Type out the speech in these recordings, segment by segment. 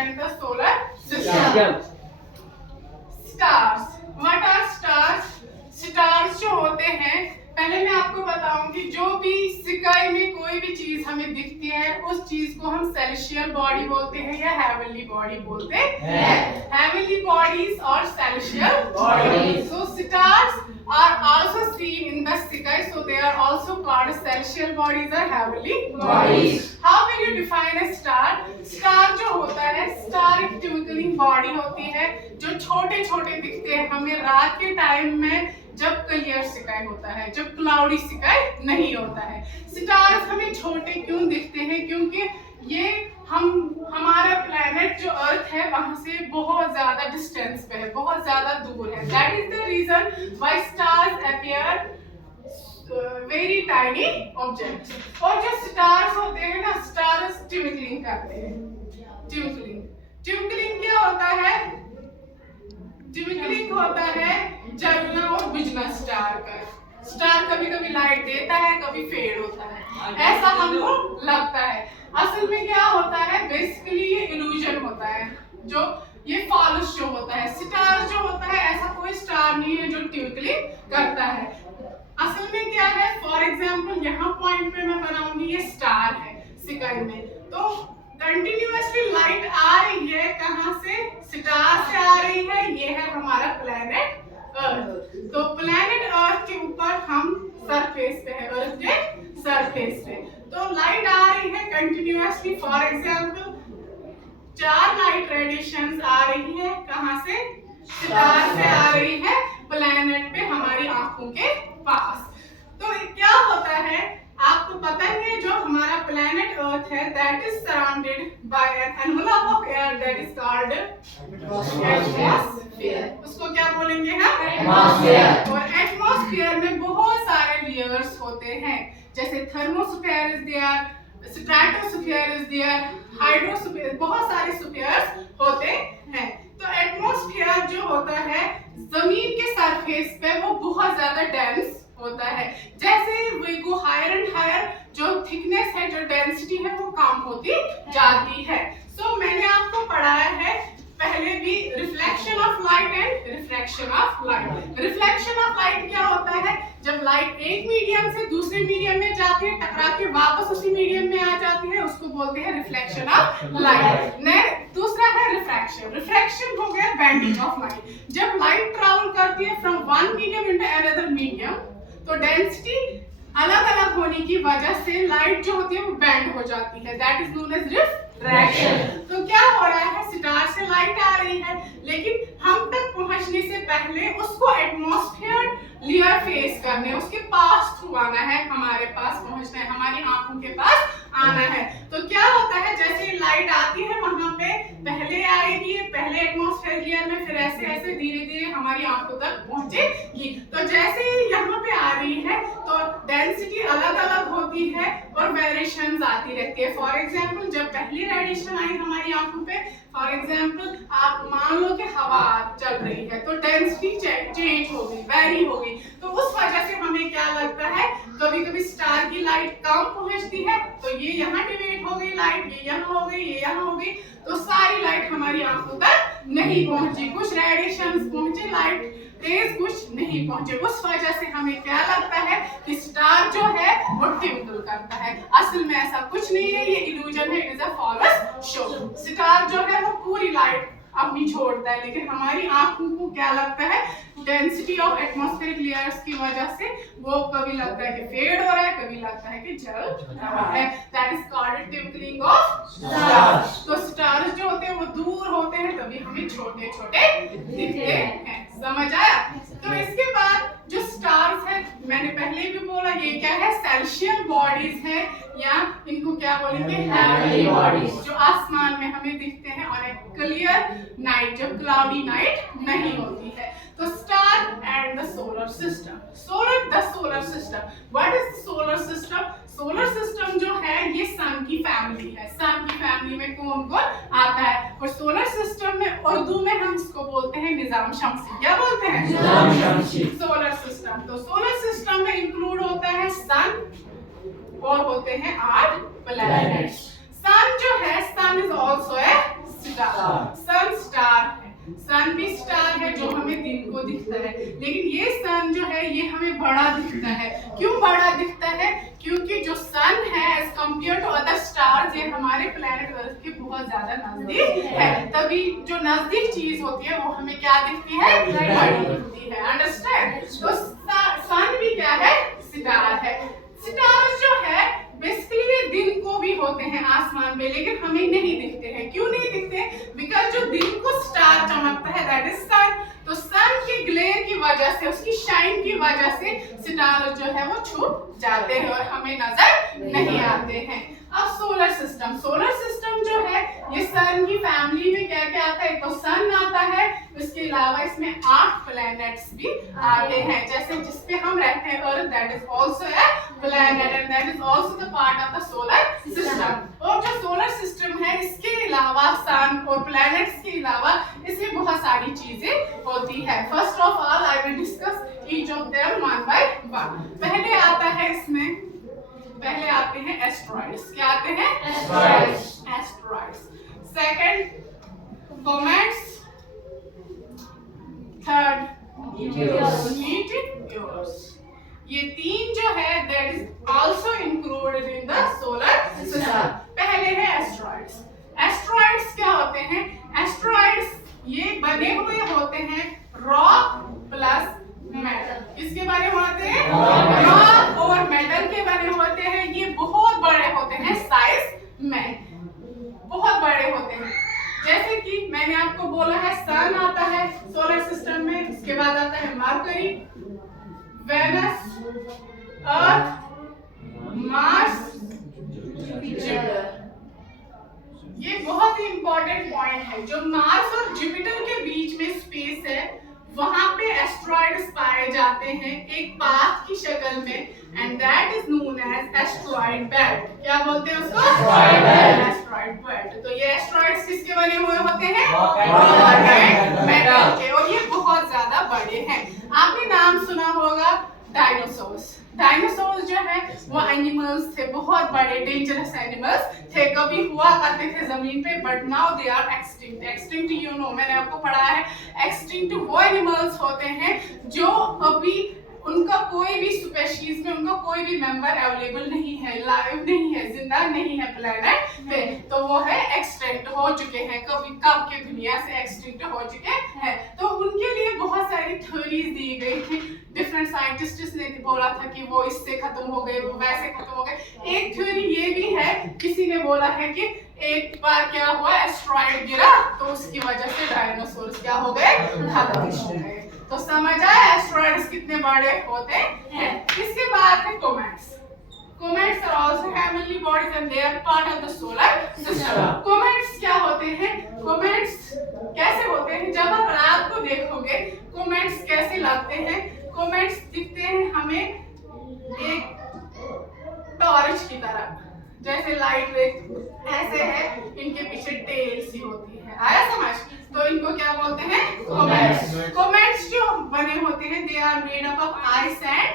and the solar system. Stars. What are stars? Stars जो होते हैं, पहले मैं आपको बताऊंगी, जो भी स्काई में कोई भी चीज हमें दिखती है उस चीज को हम सेलेस्टियल बॉडी बोलते हैं या हेवनली बॉडी बोलते हैं. हेवनली बॉडीज और celestial bodies. So stars are also seen in the sky, so they are also called celestial bodies or heavenly bodies. How will you define a star? Star जो होता है, star एक twinkling body होती है जो छोटे छोटे दिखते हैं हमें रात के टाइम में, जब क्लियर स्काई होता है, जब क्लाउडी स्काई नहीं होता है. स्टार्स हमें छोटे क्यों दिखते हैं? क्योंकि ये हमारा प्लेनेट जो अर्थ है वहां से बहुत ज्यादा डिस्टेंस पे है, बहुत ज्यादा दूर है. That is the reason why stars appear very tiny object. और जो स्टार्स होते हैं ना, स्टार्स ट्विंकलिंग करते हैं. ट्विंकलिंग क्या होता है? ट्विंकलिंग होता है जलना और बुझना स्टार का. स्टार कभी कभी लाइट देता है, कभी फेड होता है, ऐसा हमको लगता है. असल में क्या होता है, बेसिकली ये इल्यूजन होता है, जो ये फॉल्स जो होता है. स्टार जो होता है ऐसा कोई स्टार नहीं है जो ट्विंकलिंग करता है. असल में क्या है, फॉर एग्जांपल यहाँ पॉइंट पे मैं बनाऊंगी, ये स्टार है स्काई में, तो कंटिन्यूअसली लाइट आ रही है. कहाँ से? स्टार से आ रही है. ये है हमारा प्लेनेट अर्थ. तो प्लेनेट अर्थ के ऊपर हम सरफेस पे है, अर्थ के सरफेस पे, तो लाइट आ रही है continuously. For example 4 light radiations आ रही है. कहाँ से? स्टार से आ रही है प्लेनेट पे, हमारी आंखों के पास. तो क्या होता है, आपको पता ही है, जो हमारा प्लेनेट अर्थ है that is surrounded by an envelope of air that is called atmosphere. उसको क्या बोलेंगे हम? एटमॉस्फेयर. और एटमॉस्फेयर में बहुत सारे लेयर्स होते हैं, जैसे thermosphere is there, stratosphere is there, hydrosphere, बहुत सारे स्फीयर्स होते हैं. तो एटमॉस्फेयर जो होता है जमीन के सरफेस पे वो बहुत ज्यादा डेंस होता है. जैसे we go higher and higher, जो थिकनेस है, जो डेंसिटी है, वो कम होती जाती है. सो मैंने आपको पढ़ाया है पहले भी, reflection of light and refraction of light. Reflection of light क्या होता है? जब लाइट एक मीडियम से दूसरे मीडियम में जाती है, टकरा के वापस उसी मीडियम में आ जाती है, उसको बोलते हैं रिफ्लेक्शन ऑफ लाइट. दूसरा है रिफ्रैक्शन. रिफ्रैक्शन हो गया बेंडिंग ऑफ लाइट. जब लाइट ट्रैवल करती है from one medium into another medium, तो डेंसिटी अलग अलग होने की वजह से लाइट जो होती है वो बेंड हो जाती है. That is known as refraction. तो क्या हो रहा है, स्टार से लाइट आ रही है, लेकिन हम तक पहुंचने से पहले उसको एटमॉस्फेयर लेयर फेस करने, उसके पास थ्रू आना है, हमारे पास पहुंचना है, हमारी आंखों के पास आना है. तो क्या होता है, जैसे लाइट आती है वहां पे पहले आएगी, पहले एटमॉस्फेयर लेयर में, फिर ऐसे ऐसे धीरे धीरे हमारी आंखों तक पहुंचेगी. तो जैसे ही यहाँ पे आ रही है तो डेंसिटी अलग अलग होती है और वेरिएशंस आती रहती है. फॉर एग्जांपल जब पहली रेडिएशन आई हमारी आंखों पे, फॉर एग्जांपल आप मान लो कि हवा चल रही है, तो डेंसिटी चेंज हो गई, वेरी हो गई. तो उस वजह से हमें क्या लगता है, कभी कभी स्टार की लाइट कम पहुंचती है, तो ये यहाँ डिवाइड हो गई लाइट, ये यहाँ हो गई, ये यहाँ हो गई, तो सारी लाइट हमारी आंखों तक नहीं पहुंची. कुछ रेडिएशंस पहुंचे, लाइट रेज कुछ नहीं पहुंचे. उस वजह से हमें क्या लगता है कि स्टार जो है वो ट्विंकल करता है. असल में ऐसा कुछ नहीं है, ये इल्यूजन है, it is a false show. Star जो है वो पूरी लाइट अपनी छोड़ता है, लेकिन हमारी आंखों को क्या लगता है, डेंसिटी ऑफ एटमॉस्फेरिक लेयर्स की वजह से वो कभी लगता है कि फेड हो रहा है, कभी लगता है कि जल रहा है. That is called twinkling of stars. तो स्टार्स जो होते हैं वो दूर होते हैं, तभी हमें छोटे छोटे दिखते हैं. समझ आया? तो इसके बाद जो स्टार्स है, मैंने पहले भी बोला, ये क्या है, सेलेस्टियल बॉडीज है, या इनको क्या बोलेंगे, हेवनली बॉडीज, जो आसमान में हमें दिखते हैं ऑन ए क्लियर नाइट, जब क्लाउडी नाइट नहीं होती है. तो star and the solar system. The solar system, what is the solar system? Solar system जो है ये सन की फैमिली है. सन की फैमिली में कौन कौन आता है? और सोलर सिस्टम में उर्दू में हम इसको बोलते हैं निजाम शम्सी. क्या बोलते हैं? निजाम शम्सी. Solar system. तो सोलर सिस्टम में इंक्लूड होता है सन और होते हैं 8 प्लैनेट्स. सन जो है, sun is also a star, sun star है, सन भी स्टार है जो हमें दिन को दिखता है, लेकिन ये सन जो है ये हमें बड़ा दिखता है। क्यों बड़ा दिखता है? क्योंकि जो सन है as compare to other stars ये हमारे प्लैनेट अर्थ के बहुत ज्यादा नजदीक है, तभी जो नजदीक चीज होती है वो हमें क्या दिखती है? बड़ी दिखती है। अंडरस्टैंड? तो सन भी क्या है? स्टार है। स्टार जो है बेसिकली ये दिन को भी होते हैं आसमान में, लेकिन हमें नहीं दिखते हैं। क्यों नहीं दिखते? बिकॉज जो दिन को स्टार चमकता है दैट इज सन, तो सन के ग्लेयर की वजह से, उसकी शाइन की वजह से स्टार जो है वो छुप जाते हैं और हमें नजर नहीं आते हैं। अब सोलर सिस्टम, सोलर सिस्टम जो है ये सन की फैमिली में क्या क्या आता है? तो सन आता है, इसके अलावा इसमें 8 प्लैनेट्स भी आते हैं, जैसे जिसपे हम रहते हैं earth that is also A planet and that is also the part of the solar system. और जो सोलर सिस्टम है इसके अलावा सन और प्लैनेट्स के अलावा इसमें बहुत सारी चीजें होती है। First of all I will discuss each of them one by one. पहले आता है इसमें, पहले आते हैं एस्ट्रॉइड्स। क्या आते हैं? Asteroids. Asteroids. Second comets, third meteors. ये तीन जो है that is also included in the solar system. पहले है एस्ट्रॉइड्स। एस्ट्रॉइड्स क्या होते हैं? एस्ट्रॉइड्स ये बने हुए होते हैं रॉक प्लस मेटल। किसके बने होते हैं? रॉक और मेटल के बने होते हैं। ये बहुत बड़े होते हैं साइज में, बहुत बड़े होते हैं। जैसे कि मैंने आपको बोला है सन आता है सोलर सिस्टम में, उसके बाद आता है Mercury, Venus, Earth, Mars, Jupiter. ये बहुत ही इंपॉर्टेंट पॉइंट है। जो मार्स और जुपिटर के बीच में स्पेस है वहां पे एस्ट्रॉइड्स पाए जाते हैं एक पाथ की शक्ल में, and that is known as asteroid belt. क्या बोलते हैं उसको? Asteroid belt. Asteroid belt. तो ये एस्ट्रॉइड्स किसके बने हुए होते हैं? मेटल के, और ये बहुत ज्यादा बड़े हैं। आपने नाम सुना होगा डायनासोर्स। डायनासोर्स जो है वो एनिमल्स थे, बहुत बड़े डेंजरस एनिमल्स थे, कभी हुआ करते थे जमीन पे, but now they are extinct. Extinct you know, मैंने आपको पढ़ा है एक्सटिंक्ट वो एनिमल्स होते हैं जो अभी उनका कोई भी स्पीशीज में उनका कोई भी मेंबर अवेलेबल नहीं है, लाइव नहीं है, जिंदा नहीं है प्लेनेट पे, तो वो है एक्सटिंक्ट हो चुके हैं, कभी कब के दुनिया से एक्सटिंक्ट हो चुके हैं। तो उनके लिए बहुत सारी थ्योरीज दी गई थी। डिफरेंट साइंटिस्ट्स ने बोला था कि वो इससे खत्म हो गए, वो वैसे खत्म हो गए। एक थ्योरी ये भी है, किसी ने बोला है कि एक बार क्या हुआ, एस्ट्रॉइड गिरा तो उसकी वजह से डायनासोर्स क्या हो गए, खत्म हो गए। तो समझ आया एस्ट्रॉइड्स कितने बड़े होते हैं। इसके बाद है कोमेट्स। Comets are also heavenly bodies and they are part of the solar system. Comets क्या होते हैं? Comets कैसे होते हैं? जब आप रात को देखोगे comets कैसे लगते हैं? Comets दिखते हैं हमें एक टॉर्च की तरह, जैसे लाइट वेव ऐसे है, इनके पीछे टेल सी होती है। आया समझ? तो इनको क्या बोलते हैं? Comets. Comets जो बने होते हैं they are made up of ice and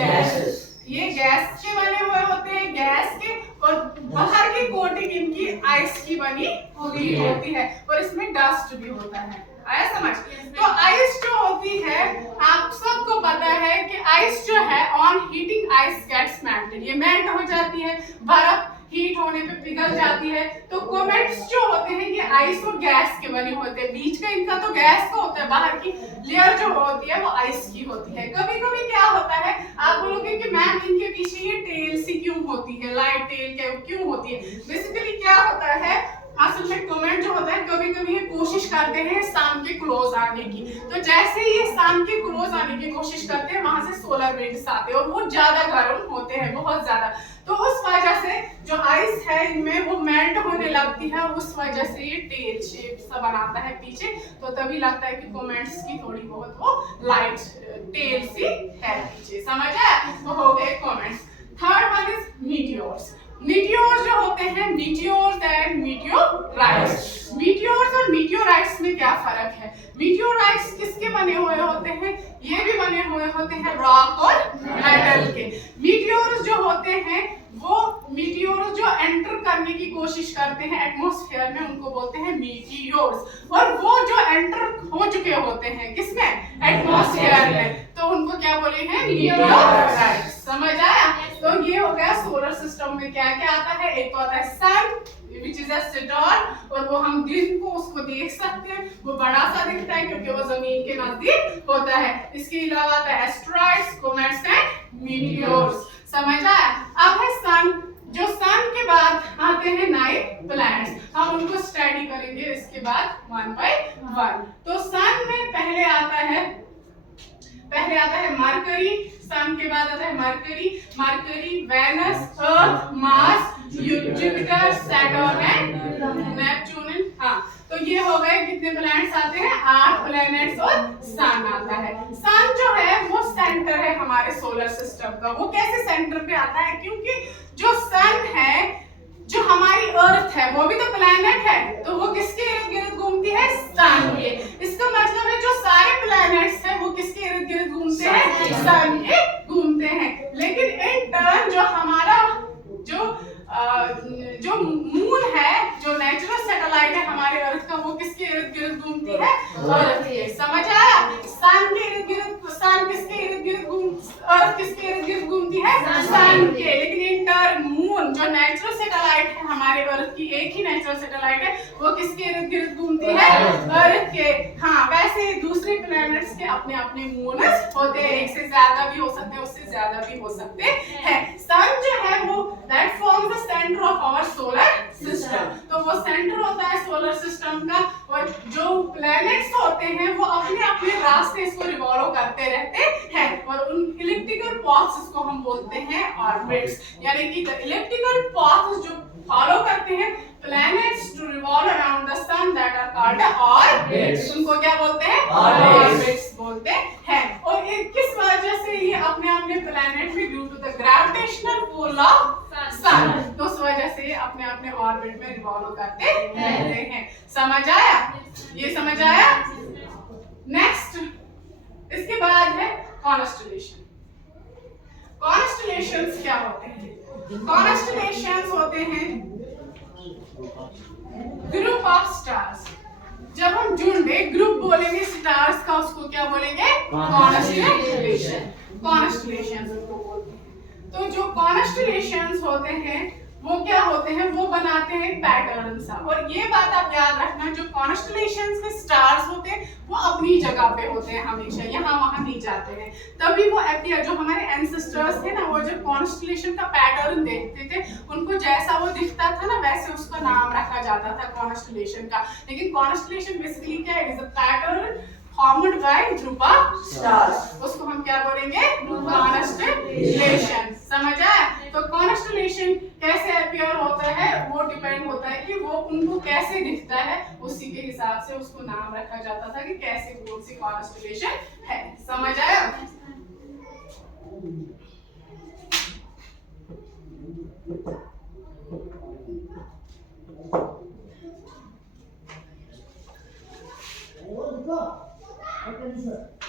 gases. ये गैस के बने हुए होते हैं, गैस के, और बाहर की कोटिंग इनकी आइस की बनी हुई होती है, और इसमें डस्ट भी होता है। आया समझ? तो आइस जो होती है, आप सबको पता है कि आइस जो है on heating ice gets melted, ये मेल्ट हो जाती है, बर्फ हीट होने पे पिघल जाती है। तो कोमेट्स जो होते हैं ये आइस और गैस के बने होते हैं, बीच का इनका तो गैस का होता है, बाहर की लेयर जो होती है वो आइस की होती है। कभी कभी क्या होता है, आप बोलोगे कि मैम इनके पीछे ये टेल सी क्यों होती है, लाइट टेल क्यों होती है? बेसिकली क्या होता है, असल में कोमेट जो होता है कभी कभी ये कोशिश करते हैं सन के क्लोज आने की, तो जैसे ही ये सन के क्लोज आने की कोशिश करते हैं वहां से सोलर विंड्स आते हैं और वो ज्यादा गर्म होते हैं, बहुत ज्यादा। तो उस वजह से जो आइस है इनमें वो मेल्ट होने लगती है, उस वजह से ये टेल शेप सा बनाता है पीछे, तो तभी लगता है कि कोमेट्स की थोड़ी बहुत वो लाइट टेल सी है पीछे। समझ आया? तो हो गए comets. Third one is meteors. Meteors जो होते हैं, मीटियोर्स एंड मीटियोराइट्स। मीटियोर्स और मीटियोराइट्स में क्या फर्क है? मीटियोराइट्स किसके बने हुए होते हैं? ये भी बने हुए होते हैं रॉक और मेटल के। मीटियोर्स जो होते हैं वो मीटियोर्स जो एंटर करने की कोशिश करते हैं एटमॉस्फेयर में, उनको बोलते हैं मीटियोर्स। और वो जो एंटर हो चुके होते हैं किसमें, एटमॉस्फेयर में, तो उनको क्या बोलेंगे, मीटियोराइट्स। समझ आया? तो ये हो गया सोलर सिस्टम में क्या क्या आता है। एक तो आता है सन विच इज अ स्टार, और वो हम दिन को उसको देख सकते हैं, वो बड़ा सा दिखता है क्योंकि वो जमीन के नजदीक होता है। इसके अलावा आता है एस्टेरॉइड्स, कॉमेट्स एंड मीटियोर्स। समझ आया? अब है सन, जो सन के बाद आते हैं नाइट प्लैनेट्स, हम उनको स्टडी करेंगे इसके बाद वन बाय वन। तो सन में पहले आता है मरकरी, सन के बाद आता है Mercury, Venus, Earth, Mars, Jupiter, Saturn and Neptune. हाँ, तो ये हो गए कितने प्लैनेट्स आते हैं, 8 प्लैनेट्स और सन आता है। सन जो है वो सेंटर है हमारे सोलर सिस्टम का। वो कैसे सेंटर पे आता है, क्योंकि जो सन है, जो हमारी अर्थ है, वो भी तो प्लैनेट है, तो वो किसके इर्द गिर्द घूमती है, सन के। इसका मतलब है जो सारे प्लैनेट्स हैं वो किसके इर्द गिर्द घूमते हैं, सन के घूमते हैं। लेकिन इन टर्न जो हमारा जो मून है, जो नेचुरल सैटेलाइट है हमारे अर्थ का, वो किसके इर्द गिर्द घूमती है, अर्थ के। समझ आया? सन के इर्द गिर्द, सन किसके इर्द गिर्द अर्थ किसके इर्द गिर्द घूमती है, सन के। लेकिन इन टर्न मून जो नेचुरल सैटेलाइट है हमारे अर्थ की, एक ही नेचुरल सैटेलाइट है, वो किसके इर्द गिर्द घूमती है, अर्थ के। हाँ, वैसे दूसरे प्लैनेट्स के अपने अपने मून्स होते हैं, एक से ज्यादा भी हो सकते हैं, उससे ज्यादा भी हो सकते हैं। सन जो है वो that forms the centre of our solar system, तो वो सेंटर होता है सोलर सिस्टम का। और जो प्लैनेट्स होते हैं वो अपने अपने रास्ते इसको रिवॉल्व करते रहते हैं, और उन इलिप्टिकल पाथ्स को हम बोलते हैं ऑर्बिट्स। यानी कि इलिप्टिकल पाथ्स जो फॉलो करते हैं planets to revolve around the sun, that are called orbits. उनको क्या बोलते हैं, ऑर्बिट्स बोलते हैं। और ये किस वजह से ये अपने अपने प्लैनेट में, due to the gravitational pull of sun, तो उस वजह से अपने अपने ऑर्बिट में रिवॉल्व करते रहते हैं। समझ आया? ये समझ आया? नेक्स्ट, इसके बाद है कॉन्स्टेलेशन। कॉन्स्टेलेशंस क्या होते हैं? कॉन्स्टेलेशंस होते हैं ग्रुप ऑफ स्टार्स। जब हम झुंड, एक ग्रुप बोलेंगे स्टार्स का, उसको क्या बोलेंगे, कॉन्स्टेलेशन। कॉन्स्टेलेशंस को बोलते हैं। तो जो कॉन्स्टेलेशंस होते हैं वो क्या होते हैं, वो बनाते हैं पैटर्न सा। और ये बात आप याद रखना, जो कॉन्स्टेलेशंस के स्टार्स होते हैं वो अपनी जगह पे होते हैं, हमेशा यहाँ वहां नहीं जाते हैं। तभी वो अपीयर, जो हमारे एंसेस्टर्स थे ना, वो जब कॉन्स्टेलेशन का पैटर्न देखते थे, उनको जैसा वो दिखता था ना, वैसे उसका नाम रखा जाता था कॉन्स्टेलेशन का। लेकिन कॉन्स्टेलेशन बेसिकली क्या है, it is a pattern formed by group of stars, उसको हम क्या बोलेंगे, कॉन्स्टेलेशन। समझ आया? तो कॉन्स्टेलेशन कैसे अपीयर होता है वो डिपेंड होता है कि वो उनको कैसे दिखता है, उसी के हिसाब से उसको नाम रखा जाता था कि कैसे कौन सी कॉन्स्टेलेशन है। समझ आया?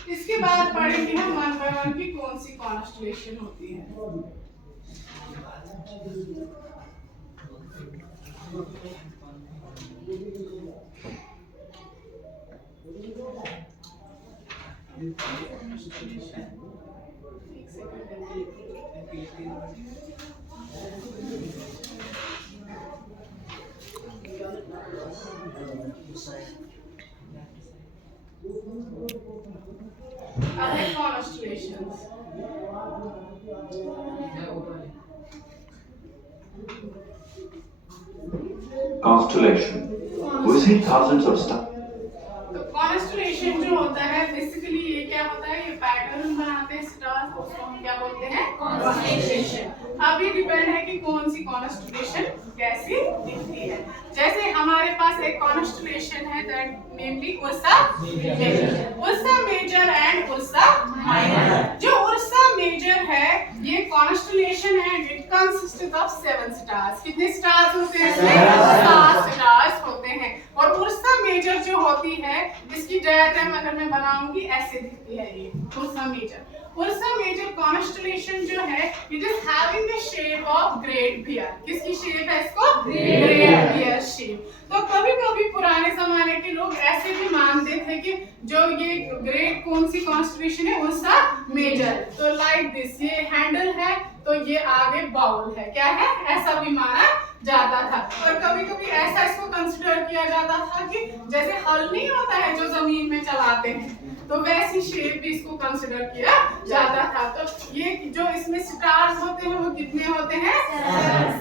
इसके बाद पढ़ेंगे हम वन बाय वन की कौन सी कॉन्स्टेलेशन होती है। Constellations. Constellation. We see thousands of stars. तो कॉन्स्टेलेशन जो होता है बेसिकली ये क्या होता है, ये पैटर्न बनाते हैं स्टार्स, उसको हम क्या बोलते हैं, कॉन्स्टेलेशन। अब ये डिपेंड है कि कौन सी कॉन्स्टेलेशन कैसी दिखती है। जैसे हमारे पास एक कॉन्स्टेलेशन है that namely Ursa Major and Ursa Minor. जो उर्सा मेजर है ये कॉन्स्टेलेशन है, इट कंसिस्ट ऑफ 7 स्टार्स। कितने स्टार्स होते हैं इसमें? 7 स्टार्स होते हैं। और उर्सा मेजर जो होती है इसकी डायग्राम अगर मैं बनाऊंगी ऐसे दिखती है ये Ursa Major. Ursa Major constellation जो है it is having the shape of great bear. किसकी शेप है इसको? Great bear shape. तो कभी कभी पुराने जमाने के लोग ऐसे भी मानते थे कि जो ये ग्रेट कौन सी कॉन्स्टेलेशन है? Ursa Major. तो लाइक दिस ये हैंडल है तो ये आगे बाउल है, क्या है? ऐसा भी माना जाता था। और कभी कभी ऐसा इसको कंसिडर किया जाता था कि जैसे हल नहीं होता है जो जमीन में चलाते हैं, तो वैसी शेप भी इसको कंसिडर किया जाता था। तो ये जो इसमें स्टार्स होते हैं वो कितने होते हैं?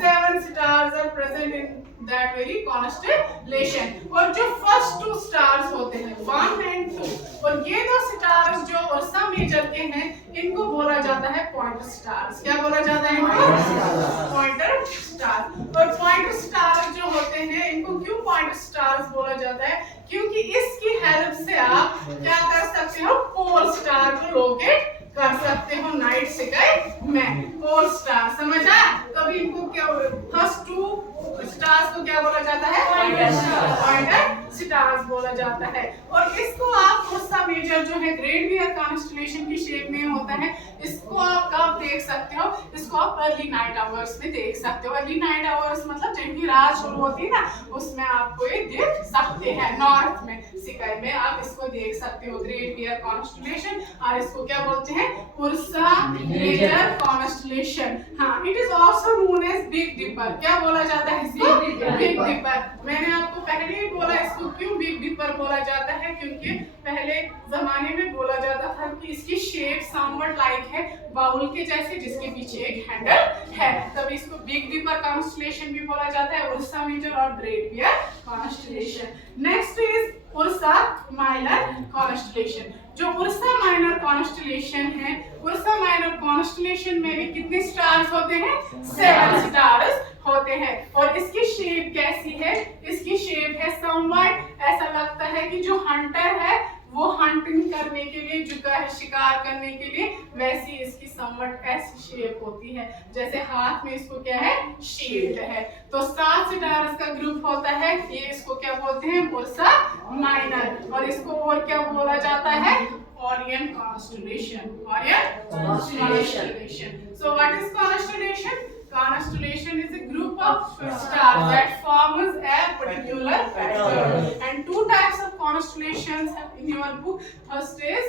7 stars are present in that very constellation. और जो फर्स्ट 2 स्टार्स होते हैं 1 and 2, और ये 2 स्टार्स जो उर्सा मेजर के हैं इनको बोला जाता है पॉइंटर स्टार्स। क्या बोला जाता है इनको? Pointer star. और पॉइंटर स्टार्स जो होते हैं इनको क्यों पॉइंटर स्टार्स बोला जाता है? क्योंकि इसकी हेल्प से आप क्या कर सकते हो? पोल स्टार को लोकेट कर सकते हो नाइट स्काई में। पोल स्टार समझा? तभी इनको क्या फर्स्ट 2 स्टार्स को क्या बोला जाता है? पॉइंटर स्टार्स बोला जाता है। और इसको आप उर्सा मेजर जो है ग्रेट बियर कॉन्स्टेलेशन की शेप में होता है, इसको आप कब देख सकते हो? इसको आप अर्ली नाइट आवर्स में देख सकते हो। अर्ली नाइट आवर्स मतलब जब की रात शुरू होती है ना उसमें आपको ये देख सकते हैं। नॉर्थ में स्काई में आप इसको देख सकते हो ग्रेट बियर कॉन्स्टेलेशन। और इसको क्या बोलते हैं? Ursa Major constellation. हाँ, it is also known as Big Dipper. क्या बोला जाता है इसको? Big Dipper. मैंने आपको पहले ही बोला इसको क्यों बिग डिपर बोला जाता है, क्योंकि पहले जमाने में बोला जाता था कि इसकी शेप समवट लाइक है बाउल के जैसे जिसके पीछे एक हैंडल है, तब इसको बिग डिपर कॉन्स्टेलेशन भी बोला जाता है। उर्सा मेजर और great bear constellation. Next is Ursa Minor constellation. जो उर्सा माइनर कॉन्स्टेलेशन है, उर्सा माइनर कॉन्स्टेलेशन में भी कितने स्टार्स होते हैं? 7 स्टार्स होते हैं। और इसकी शेप कैसी है? इसकी शेप है समवट ऐसा लगता है कि जो हंटर है वो हंटिंग करने के लिए झुका है, शिकार करने के लिए, वैसी इसकी समवट ऐसी शेप होती है जैसे हाथ में इसको क्या है? शील्ड है। तो 7 स्टार्स का ग्रुप होता है, ये इसको क्या बोलते हैं? Ursa minor. और इसको और क्या बोला जाता है? Orient constellation. Orient constellation. So what is constellation? Constellation is a group of stars that forms a particular pattern. And 2 types of constellations in your book. First is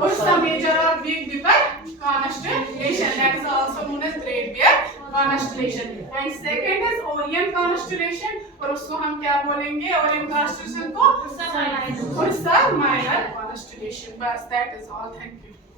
Ursa Major or Big Dipper constellation. That is also known as Great Bear constellation. And second is Orient constellation. और उसको हम क्या बोलेंगे? Orient constellation को Ursa Minor constellation. बस that is all. Thank you.